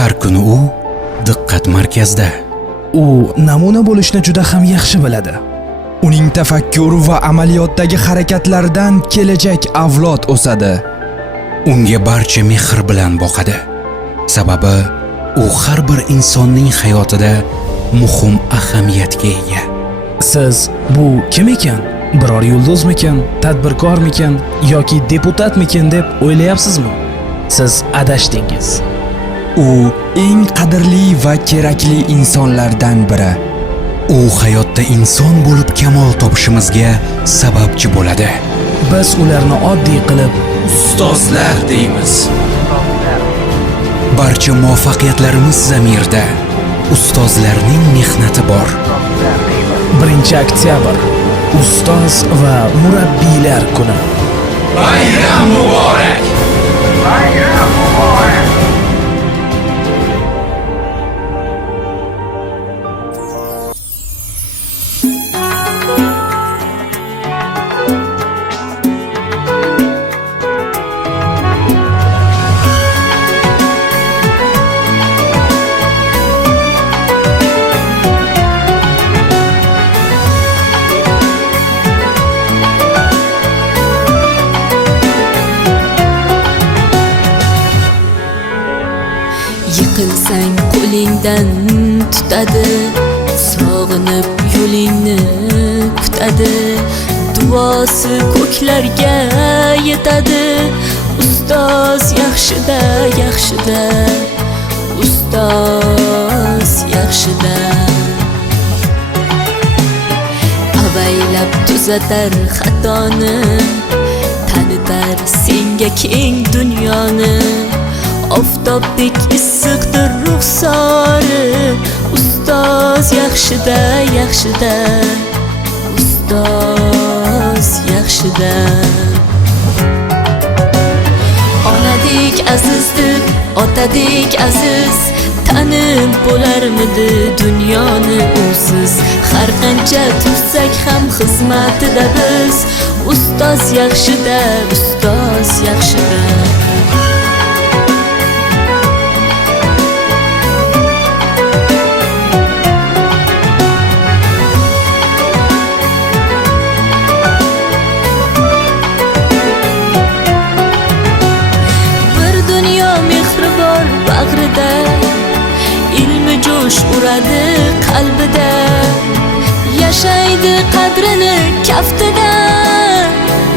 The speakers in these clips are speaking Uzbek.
Har kuni u diqqat markazida. U namuna bo'lishni juda ham yaxshi biladi. Uning tafakkur va amaliyotdagi harakatlaridan kelajak avlod o'sadi. Unga barcha mehr bilan boqadi. Sababi u har bir insonning hayotida muhim ahamiyatga ega. Siz bu kim ekan? Biror yulduzmikan, tadbirkormikan yoki deputatmikan deb o'ylayapsizmi? Siz adashdingiz. U eng qadrli va kerakli insonlardan biri. U hayotda inson bo'lib kamol topishimizga sababchi bo'ladi. Biz ularni oddiy qilib ustozlar deymiz. Barcha muvaffaqiyatlarimiz zamirida ustozlarning mehnati bor. 1-oktyabr Ustoz va murabbiylar kuni. Bayram muborak! Bayram muborak! Yiqilsang qo'lingdan tutadi, sog'inib yo'lingni kutadi, duosi ko'klarga yetadi. Ustoz yaxshida, yaxshida, ustoz yaxshida. Avaylab tuzatar xatoni, tanitar senga keng dunyoni. Oftobdek issiqdir ruxsori, ustoz yaxshida, yaxshida, ustoz yaxshida. Onadek azizdir, otadek aziz, tanib bo'larmidi dunyoni usiz. Har qancha tursak ham xizmatida biz, ustoz yaxshida, ustoz yaxshida. Bag'rida ilmi jo'sh uradi qalbida, yashaydi qadrini kaftida,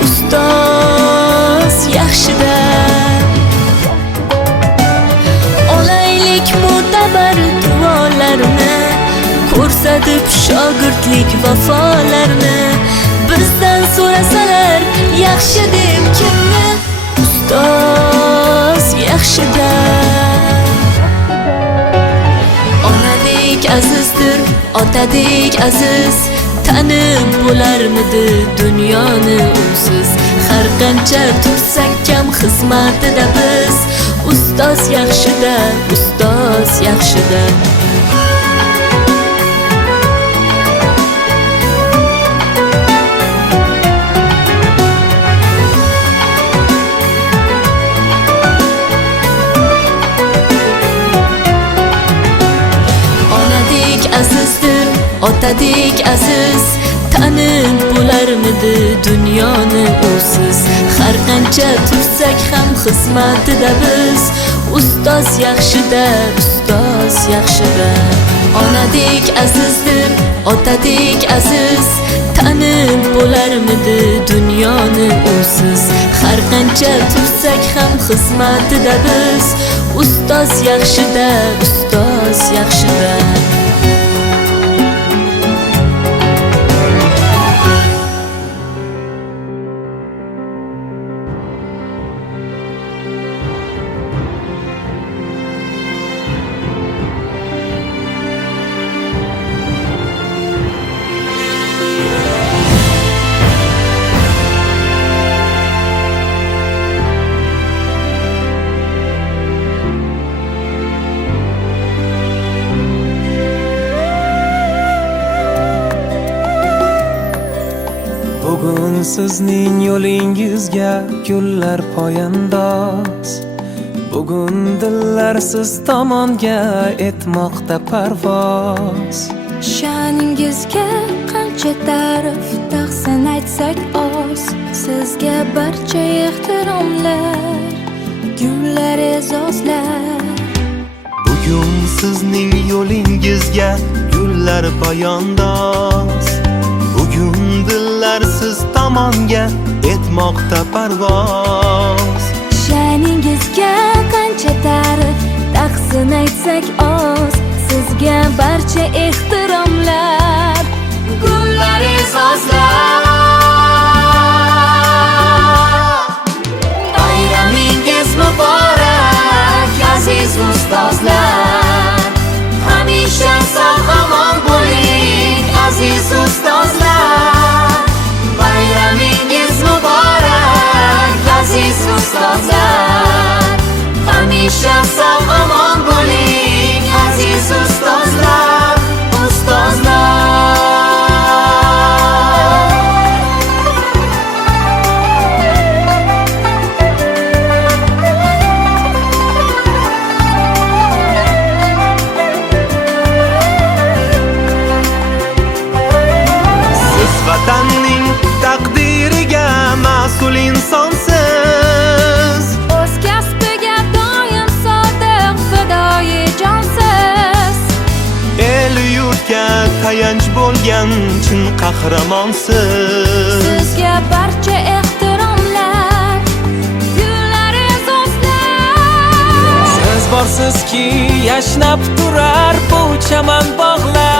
ustoz yaxshida. Olaylik mo'tabar duolarni, ko'rsatib shogirdlik vafolarni. Bizdan so'rasalar yaxshi deb kimni, ustoz yaxshida. Onadek azizdir, otadek aziz, tanib bo'larmidi dunyoni usiz. Har qancha tursak kam xizmatida biz, ustoz yaxshida, ustoz yaxshida. Azizdir, otadek aziz, tanib bo'larmidi dunyoni usiz. Har qancha tursak ham xizmatida biz, ustoz yaxshida, ustoz yaxshida. Onadek azizdir, otadek aziz, tanib bo'larmidi dunyoni usiz. Har qancha tursak ham xizmatida biz, ustoz yaxshida, ustoz yaxshida. Bugun sizning yo'lingizga gullar poyandoz, Bugun dillar siz tomonga etmoqda parvoz. Sha'ningizga qancha ta'rif taqsin aytsak oz. Sizga barcha ehtiromlar, gullar e'zozlar. Bugun sizning yo'lingizga gullar poyandoz. Bugun dillar siz tomonga etmoqda parvoz. Sha'ningizga qancha ta'rif taqsin aytsak oz. Sizga barcha ehtiromlar, gullar e'zozlar. Bayramingiz muborak aziz ustozlar. Hamisha sog'-omon bo'ling aziz ustozlar. Bayramingiz muborak aziz ustozlar. Hamisha sog'-omon bo'ling aziz ustozlar, ustozlar. Siz vatanning taqdiriga mas'ul insonsiz. O'z kasbiga doim sodiq, fidoyi jonsiz. El yurtga tayanch bo'lgan chin qahramonsiz. Sizga barcha ehtiromlar, gullar e'zozlar. Siz borsizki yashnab turar bu chaman bog'lar.